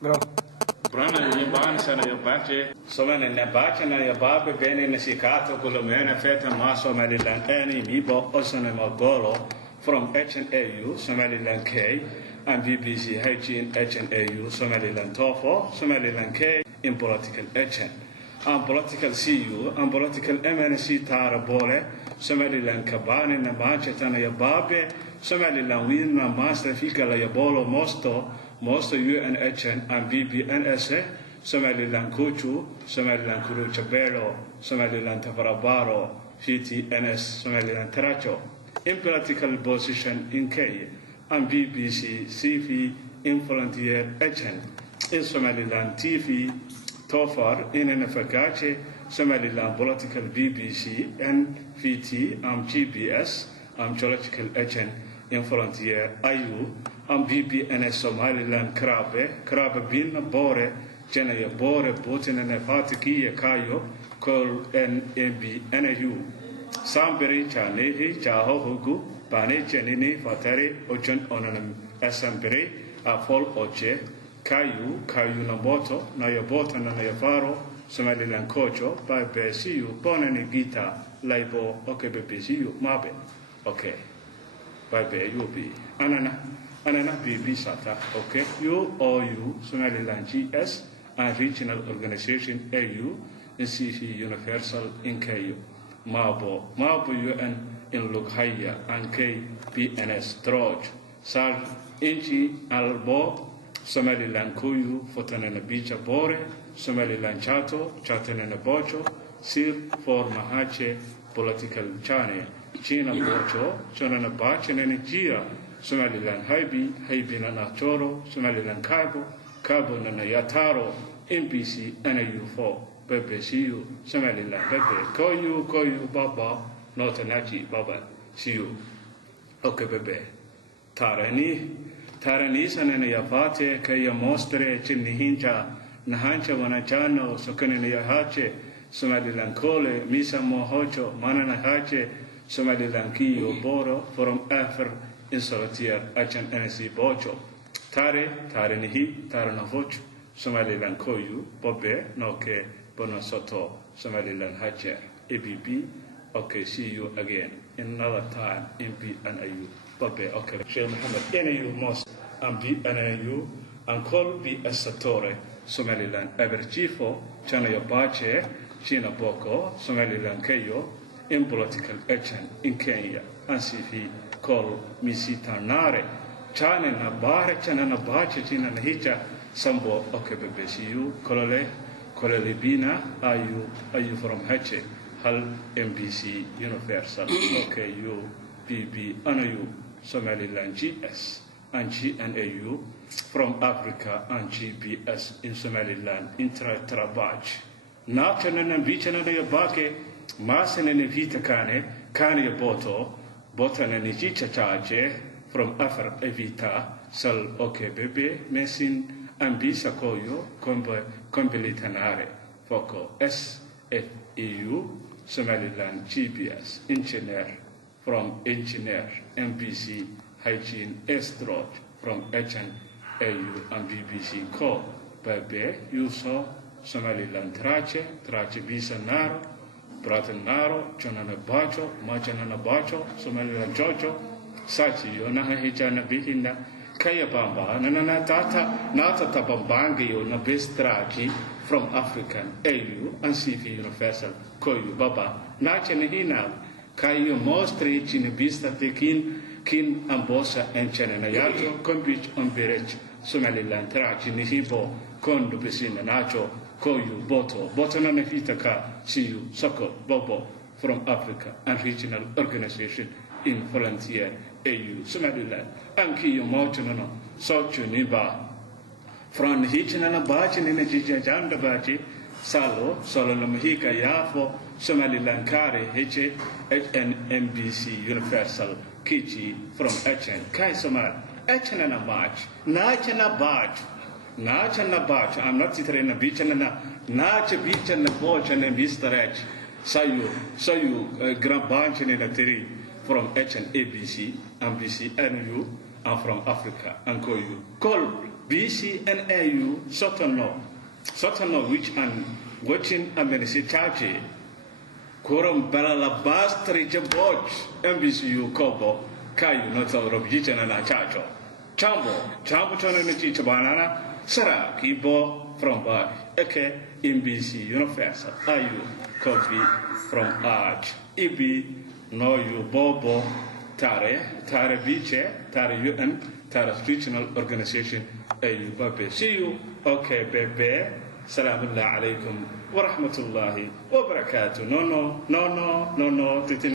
Bro. Brana ni ban sana yo bache solane ne bache na yo babe bene ne sikato kulomena feta ma Somaliland any mi bo osane magoro from HNAU Somaliland K and BBC HN HNAU Somaliland TOFO Somaliland K in political HN and political CU and political MNC Tara Bole Somaliland Kabane na bache tana yo babe Somaliland win na master fika la yo bolo mosto UNHN and BBNSA, Somaliland Kuchu, Somaliland Kuru Chabero, Somaliland Tavarabaro, PTNS, Somaliland Taracho, in political position in K, and BBC, CV, in volunteer HN, in Somaliland TV, Tofar, in NFKH, Somaliland political BBC, NVT, GBS, Geological HN, in volunteer IU, BBNS Somaliland Krabe bin Bore, Jenaya Bore, Putin and Fatiki, Kayo, Kol NAB, NAU. Samberi, Chanehi, Chaho Hugu, Bane, Janini, Fatari, Ochen Onanam, Assembere, Afol Oche, Kayu, Kayu Naboto, Nayabota, Nayafaro, Somaliland Kocho, by Besiu, Bonani Gita, Laibo, Okebesiu, Mabe. Okay. By UB. Anana BB Sata, okay? You, Somaliland GS, and Regional Organization AU, in CV Universal in KU, Mabo UN in Lukhaya, and KPNS Droj, Sal Inchi Albo, Somaliland Kuyu, Fotanana Bicha Bore, Somaliland Chato, Chatanana Bocho, Sir for Mahache, Political Chane, China Bocho, Chonana Bachen and Gia, Somaliland Haibi Nana Choro, Somaliland Cabo Nana Yataro, MPC, NAU4, Bebe Siu, Somaliland Bebe, Koyu, Baba, Notanachi, Baba, Siu, Okay Bebe, Tarani Sanana Yavate, Kaya Mostre, Chinihincha, Nahancha Wanachano, Sokanana Yahache, Somaliland Kole, Misa Mohocho, Manana Hache, Somaliland Kiyo Boro, from Afr in Solatier, Achan NSC Bocho, Tare Nihi, Taranavoch, Somaliland Koyu, Bobe, Noke, Bonasoto, Somaliland Hacher, ABB, okay, see you again, another time, MP and AU, Bobe, okay, Sheikh Mohammed, NAU Most, and BNAU, and call B Esatore, Somaliland, Everchifo, Chana Yobache, China Boko, Somaliland Keyo, in political action in Kenya, and CV call Misita Nare, China na Bache, China Nahicha, Sambo, Okebesiu, Kolele Bina, Ayu from Hache, Hal MBC Universal, OKU, BB, ANAU, Somaliland GS, and GNAU from Africa, and GBS in Somaliland, Intra-Trabaj. Nachana Bichana Yabake, Masan and Vita Kane Botana Nijicha Chaje, from Afar Evita, Sal Oke Bebe, Messin, and Bisakoyo, Combilitanare, Foco, SFEU, Somaliland GBS, Engineer, from Engineer, MBC, Hygiene, Estrod, from HNAU and BBC Co. Bebe, Yuso, Somaliland Trache Bisa Naro, Bratan Naro, Chonana Bacho, Machanana Bacho, Somaliland Jojo, Sachi, Yonaha Hijana Bihinda, Kayabamba, Nana Tata, Nata Tabambangi, Yona Bestrachi, from African AU and CV Universal, Koyu Baba, Nachanahina, Kayu Mostri, Chinibista Tekin, Kin Ambosa, and Chananayato, Compich on Berech, Somaliland Trachi, Nihibo, Kondo Besina Nacho, Koyu, Botana Hitaka, Siu, Soko, Bobo, from Africa, and Regional Organization in Volunteer, AU, Somaliland, and Kiyo Mochanono, Sochu Niba, from Hitchanana Bachin in a Jijanda Bachi, Salo, Solomahika Yafo, Somaliland Kare, HNMBC Universal, Kichi, from Echen, Kai Somal, Echanana Bach, Nachana Bach. Nachana Bach, I'm not sitting in a beach and Nach a beach and a boch and a Mr. H. Sayu, Grand Bunch in a tree from HNABC, MBC, NU, and from Africa, and Koyu. Call BCNAU Sotono which and watching Amenisitachi Quorum Balalabastri Jaboj MBCU Kobo Kayu Notal Robjitan and Achacho Chambo Tonanichi Chabanana Sara Kibo from Bad Eke MBC Universal Ayu Kobi from Arch Ibi No you Bobo Tare Biche Tare UN Tare Regional Organization Ayu Babe see you okay bebe Salaam alaikum wa rahmatullahi wa barakatuh. No.